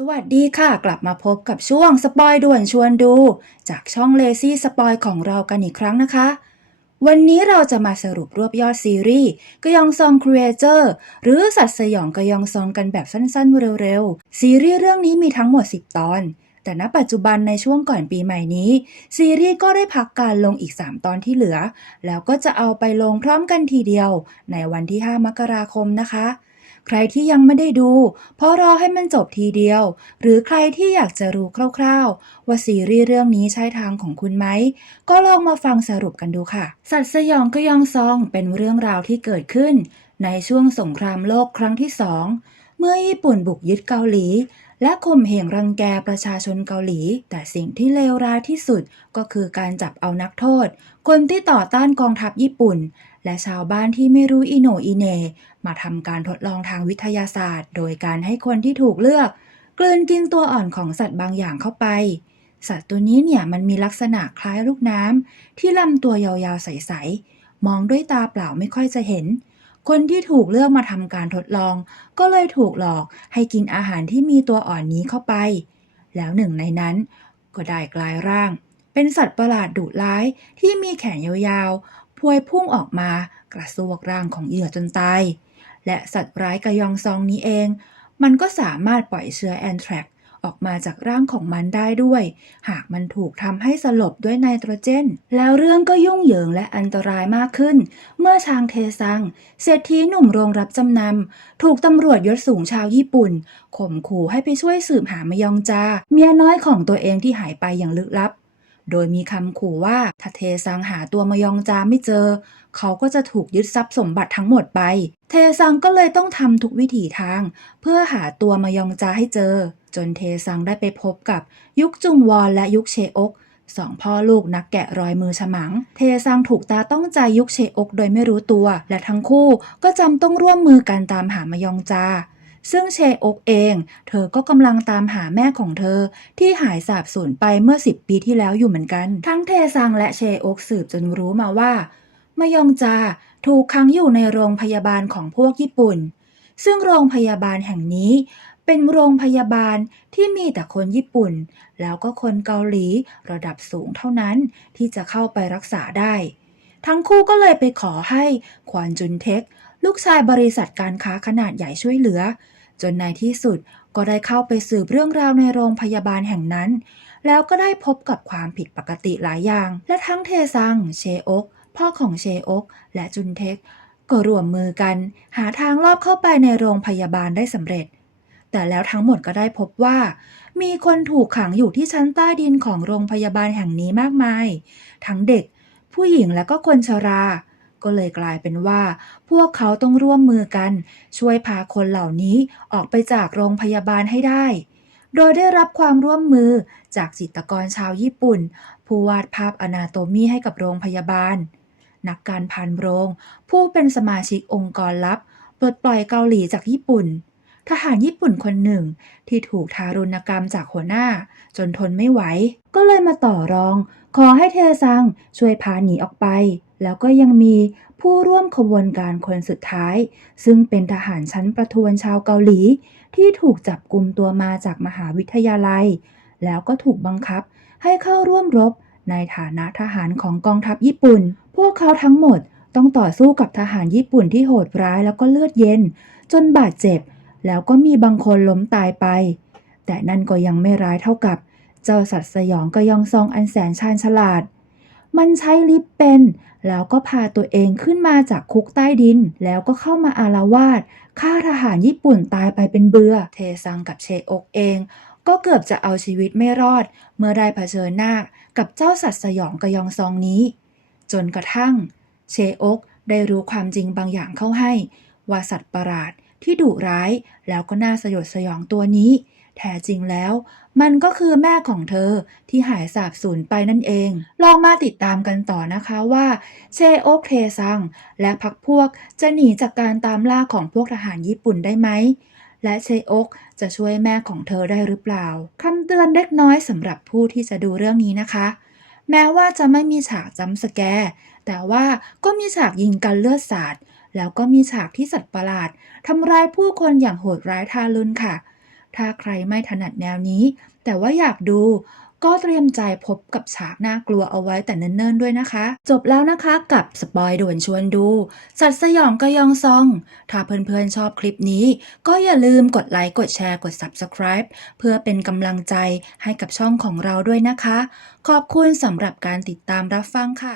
สวัสดีค่ะกลับมาพบกับช่วงสปอยด่วนชวนดู จากช่องเลซี่สปอยของเรากันอีกครั้งนะคะ วันนี้เราจะมาสรุปรวบยอดซีรีส์กยองซองครีเอเตอร์หรือสัตว์สยองกยองซองกันแบบสั้นๆเร็วๆ ซีรีส์เรื่องนี้มีทั้งหมด 10 ตอน แต่ณปัจจุบันในช่วงก่อนปีใหม่นี้ ซีรีส์ก็ได้พักการลงอีก 3 ตอนที่เหลือ แล้วก็จะเอาไปลงพร้อมกันทีเดียว ในวันที่ 5 มกราคมนะคะ ใครที่ยังไม่ได้ดูเพราะรอให้มันจบทีเดียว หรือใครที่อยากจะรู้คร่าวๆ ว่าซีรีส์เรื่องนี้ใช่ทางของคุณไหม ก็ลองมาฟังสรุปกันดูค่ะ สัตว์สยองก็ยองซองเป็นเรื่องราวที่เกิดขึ้น ในช่วงสงครามโลกครั้งที่สองเมื่อญี่ปุ่นบุกยึดเกาหลี และข่มเหงรังแกประชาชนเกาหลี แต่สิ่งที่เลวร้ายที่สุดก็คือการจับเอานักโทษ คนที่ต่อต้านกองทัพญี่ปุ่น และชาวบ้านที่ไม่รู้อีโนอีเน มาทำการทดลองทางวิทยาศาสตร์ โดยการให้คนที่ถูกเลือก กลืนกินตัวอ่อนของสัตว์บางอย่างเข้าไป สัตว์ตัวนี้เนี่ยมันมีลักษณะคล้ายลูกน้ำที่ลำตัวยาวๆใสๆมองด้วยตาเปล่าไม่ค่อยจะเห็น คนที่ถูกเลือกมาทำการทดลอง ก็เลยถูกหลอกให้กินอาหารที่มีตัวอ่อนนี้เข้าไป แล้วหนึ่งในนั้น ก็ได้กลายร่าง เป็นสัตว์ประหลาดดุร้ายที่มีแขนยาวๆพวยพุ่งออกมากระซวกร่างของเหยื่อจนตาย และสัตว์ร้ายกระยองซองนี้เอง มันก็สามารถปล่อยเชื้อแอนแทรก ออกมาจากร่างของมันได้ด้วย หากมันถูกทำให้สลบด้วยไนโตรเจน แล้วเรื่องก็ยุ่งเหยิงและอันตรายมากขึ้น เมื่อชางเทซัง เศรษฐีหนุ่มโรงรับจำนำ ถูกตำรวจยศสูงชาวญี่ปุ่น ข่มขู่ให้ไปช่วยสืบหามยองจา เมียน้อยของตัวเองที่หายไปอย่างลึกลับ โดยมีคำขู่ว่าถ้าเทซังหาตัวมยองจาไม่เจอ เขาก็จะถูกยึดทรัพย์สมบัติทั้งหมดไป เทซังก็เลยต้องทำทุกวิถีทาง เพื่อหาตัวมยองจาให้เจอ จนเทซังได้ไปพบกับยุคจุงวอนและยุคเชอก สองพ่อลูกนักแกะรอยมือฉมัง เทซังถูกตาต้องใจยุคเชอกโดยไม่รู้ตัว และทั้งคู่ก็จำต้องร่วมมือกันตามหามยองจา ซึ่งเชอกเอง เธอก็กำลังตามหาแม่ของเธอ ที่หายสาบสูญไปเมื่อ 10 ปีที่แล้วอยู่เหมือนกัน ทั้งเทซังและเชอกสืบจนรู้มาว่ามายองจาถูกขังอยู่ในโรงพยาบาลของพวกญี่ปุ่น ซึ่งโรงพยาบาลแห่งนี้ เป็นโรงพยาบาลที่มีแต่คนญี่ปุ่น แล้วก็คนเกาหลีระดับสูงเท่านั้นที่จะเข้าไปรักษาได้ ทั้งคู่ก็เลยไปขอให้ควานจุนเทค ลูกชายบริษัทการค้าขนาดใหญ่ช่วยเหลือ จนในที่สุดก็ได้เข้าไปสืบเรื่องราวในโรงพยาบาลแห่งนั้น แล้วก็ได้พบกับความผิดปกติหลายอย่าง และทั้งเทซัง เชอก พ่อของเชอก และจุนเทค ก็รวมมือกัน หาทางลอบเข้าไปในโรงพยาบาลได้สำเร็จ แต่แล้วทั้งหมดก็ได้พบว่า มีคนถูกขังอยู่ที่ชั้นใต้ดินของโรงพยาบาลแห่งนี้มากมาย ทั้งเด็ก ผู้หญิงและก็คนชรา ก็เลยกลายเป็นว่า พวกเขาต้องร่วมมือกัน ช่วยพาคนเหล่านี้ออกไปจากโรงพยาบาลให้ได้ โดยได้รับความร่วมมือจากจิตรกรชาวญี่ปุ่น ผู้วาดภาพอนาโตมีให้กับโรงพยาบาล นักการพันโรง ผู้เป็นสมาชิกองค์กรลับปลดปล่อยเกาหลีจากญี่ปุ่น ทหารญี่ปุ่นคนหนึ่งที่ถูกทารุณกรรมจากหัวหน้า จนทนไม่ไหว ก็เลยมาต่อรอง ขอให้เทซังช่วยพาหนีออกไป แล้วก็ยังมีผู้ร่วมขบวนการคนสุดท้าย ซึ่งเป็นทหารชั้นประทวนชาวเกาหลี ที่ถูกจับกลุ่มตัวมาจากมหาวิทยาลัย แล้วก็ถูกบังคับให้เข้าร่วมรบในฐานะทหารของกองทัพญี่ปุ่น พวกเขาทั้งหมดต้องต่อสู้กับทหารญี่ปุ่นที่โหดร้ายแล้วก็เลือดเย็น จนบาดเจ็บ แล้วก็มีบางคนล้มตายไป แต่นั่นก็ยังไม่ร้ายเท่ากับ เจ้าสัตว์สยองกระยองซองอันแสนชาญฉลาด มันใช้ลิฟต์เป็น แล้วก็พาตัวเองขึ้นมาจากคุกใต้ดิน แล้วก็เข้ามาอารวาสฆ่าทหารญี่ปุ่นตายไปเป็นเบือเทซังกับเชอกเอง ก็เกือบจะเอาชีวิตไม่รอด เมื่อได้เผชิญหน้ากับเจ้าสัตว์สยองกระยองซองนี้ จนกระทั่ง เชอกได้รู้ความจริงบางอย่างเข้าให้ ว่าสัตว์ประหลาดที่ดุร้ายแล้วก็น่าสยดสยองตัวนี้ แท้จริงแล้ว มันก็คือแม่ของเธอที่หายสาบสูญไปนั่นเอง ลองมาติดตามกันต่อนะคะว่า เชโอเทซัง และพักพวกจะหนีจากการตามล่าของพวกทหารญี่ปุ่นได้ไหมและเชโอกจะช่วยแม่ของเธอได้หรือเปล่าคำเตือนเล็กน้อยสำหรับผู้ที่จะดูเรื่องนี้นะคะ แม้ว่าจะไม่มีฉากจำสแกร์แต่ว่าก็มีฉากยิงกันเลือดสาด แล้วก็มีฉากที่สัตว์ประหลาดทำร้ายผู้คนอย่างโหดร้ายทารุณค่ะ ถ้าใครไม่ถนัดแนวนี้ แต่ว่าอยากดูก็เตรียมใจพบกับฉากน่ากลัวเอาไว้แต่เนิ่นๆด้วยนะคะ จบแล้วนะคะกับสปอยด่วนชวนดู สัตว์สยองกระยองซอง ถ้าเพื่อนๆชอบคลิปนี้ ก็อย่าลืมกดไลค์กดแชร์กด Subscribe เพื่อเป็นกำลังใจให้กับช่องของเราด้วยนะคะ ขอบคุณสำหรับการติดตามรับฟังค่ะ